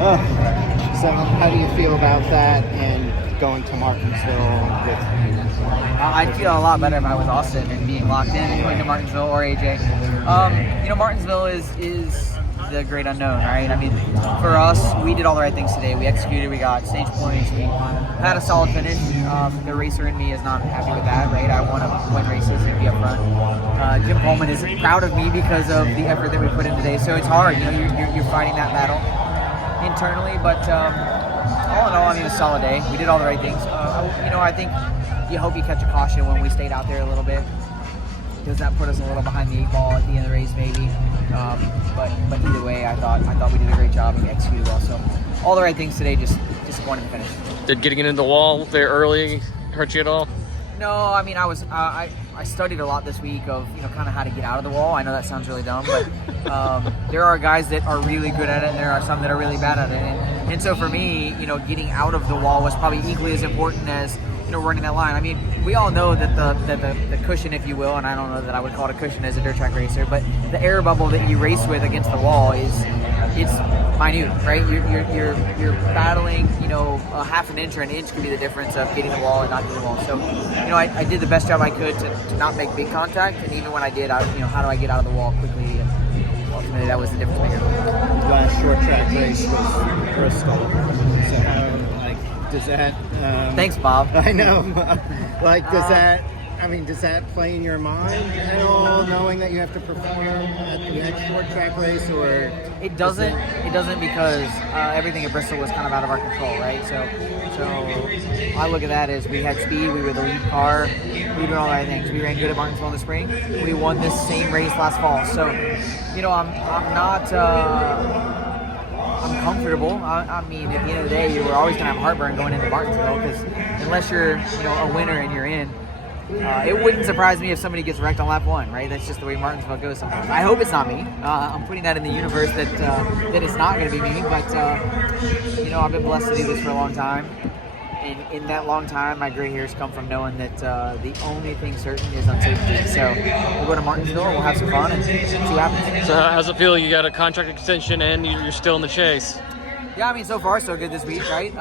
So how do you feel about that and going to Martinsville with I'd feel a lot better if I was Austin and being locked in and going to Martinsville or AJ. Martinsville is the great unknown, right? I mean, for us, we did all the right things today. We executed, we got stage points, we had a solid finish. The racer in me is not happy with that, right? I want to win races and be up front. Jim Coleman is proud of me because of the effort that we put in today. So it's hard, you're fighting that battle internally, but all in all, I mean, a solid day. We did all the right things. I think you hope you catch a caution when we stayed out there a little bit. Does that put us a little behind the 8 ball at the end of the race, maybe? But either way, I thought we did a great job and we executed well. So all the right things today, just disappointed to finish. Did getting into the wall there early hurt you at all? No, I mean, I studied a lot this week of kind of how to get out of the wall. I know that sounds really dumb, but there are guys that are really good at it, and there are some that are really bad at it. And so for me, getting out of the wall was probably equally as important as running that line. I mean, we all know that the cushion, if you will, and I don't know that I would call it a cushion as a dirt track racer, but the air bubble that you race with against the wall it's minute, right? You're battling, a half an inch or an inch could be the difference of getting the wall and not getting the wall. So, I did the best job I could to not make big contact, and even when I did, how do I get out of the wall quickly? And ultimately, that was the difference maker. last short track race was Bristol? So, does that... Thanks, Bob. I know. Does that play in your mind at all, knowing that you have to perform at the next short track race, or... It doesn't because everything at Bristol was kind of out of our control, right? So I look at that as we had speed, we were the lead car, we did all the right things. We ran good at Martinsville in the spring. We won this same race last fall. So, I'm not... I'm comfortable. I mean, at the end of the day, we're always going to have heartburn going into Martinsville because unless you're, a winner and you're in, it wouldn't surprise me if somebody gets wrecked on lap 1, right? That's just the way Martinsville goes sometimes. I hope it's not me. I'm putting that in the universe that it's not going to be me, but, I've been blessed to do this for a long time. And in that long time, my gray hairs come from knowing that the only thing certain is uncertainty. So we'll go to Martinsville, we'll have some fun, and see what happens. So how's it feel? You got a contract extension and you're still in the chase. Yeah, I mean, so far so good this week, right?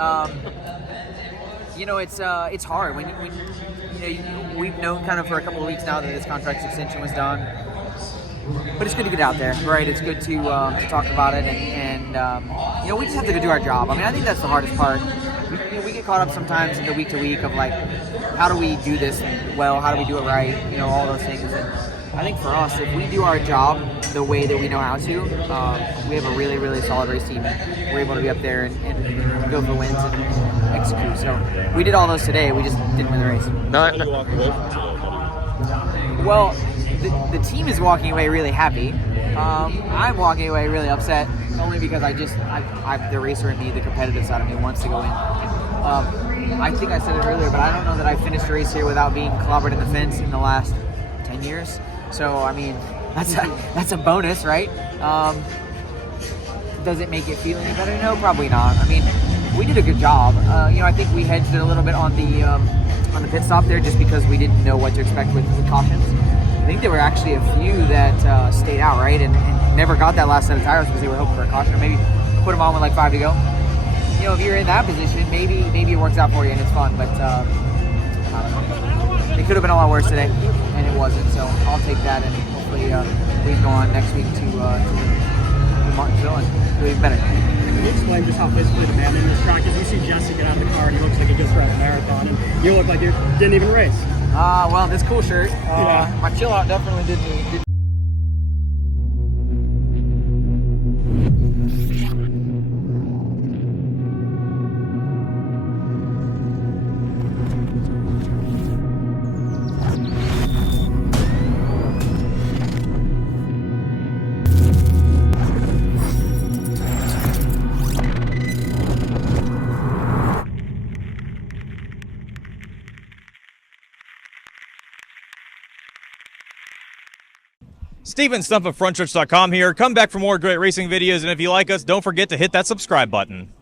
It's hard when we've known kind of for a couple of weeks now that this contract extension was done. But it's good to get out there, right? It's good to talk about it, and we just have to go do our job. I mean, I think that's the hardest part. We get caught up sometimes in the week to week of how do we do this well? How do we do it right? All those things. And I think for us, if we do our job the way that we know how to, we have a really, really solid race team. And we're able to be up there and go for wins and execute. So we did all those today. We just didn't win the race. Well, the team is walking away really happy. I'm walking away really upset, only because I'm the racer in me, the competitive side of me wants to go in. I think I said it earlier, but I don't know that I finished a race here without being clobbered in the fence in the last 10 years. So, I mean, that's a bonus, right? Does it make it feel any better? No, probably not. I mean, we did a good job. I think we hedged it a little bit on the pit stop there just because we didn't know what to expect with cautions. I think there were actually a few that stayed out, right, and never got that last set of tires because they were hoping for a caution, or maybe put them on with 5 to go. If you're in that position, maybe it works out for you and it's fun, but I don't know. It could have been a lot worse today, and it wasn't, so I'll take that, and hopefully we can go on next week to Martinsville and do even better. Can you explain just how physically demanding this track is? You see Justin get out of the car and he looks like he just ran a marathon, and you look like you didn't even race. Well, this cool shirt, my chill out definitely didn't. Steven Stump of Frontstretch.com here. Come back for more great racing videos, and if you like us, don't forget to hit that subscribe button.